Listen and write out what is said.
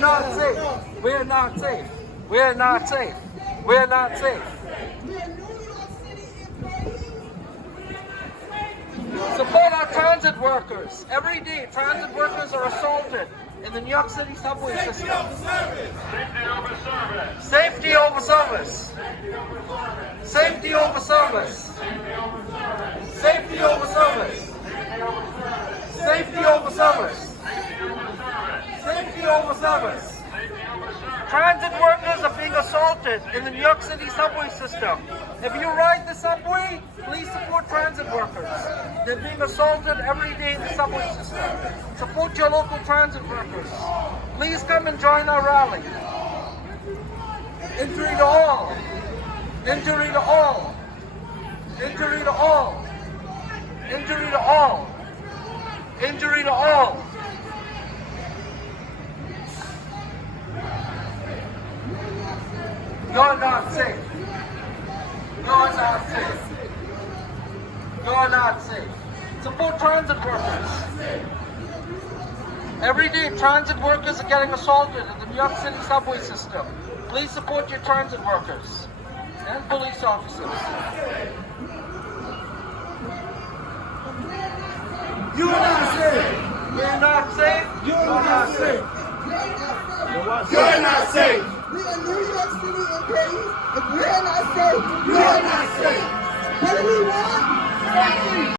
not safe. We're not safe. We're not safe. We're not safe. Support our transit workers. Every day, transit workers are assaulted in the New York City subway system. Safety over service. Safety over service. Safety over service. Safety over service. Safety over service. Transit workers are being assaulted in the New York City subway system. If you ride the subway, please support transit workers. They're being assaulted every day in the subway system. Support your local transit workers. Please come and join our rally. Injury to all. Injury to all. Injury to all. Injury to all. Injury to all. You're not safe. You're not safe. You're not safe. Support transit workers. Every day, transit workers are getting assaulted in the New York City subway system. Please support your transit workers and police officers. You're not safe. We're not safe. You're not safe. You're not safe. We are New York City employees. If we're not safe, You're not safe. what do we want? Safety.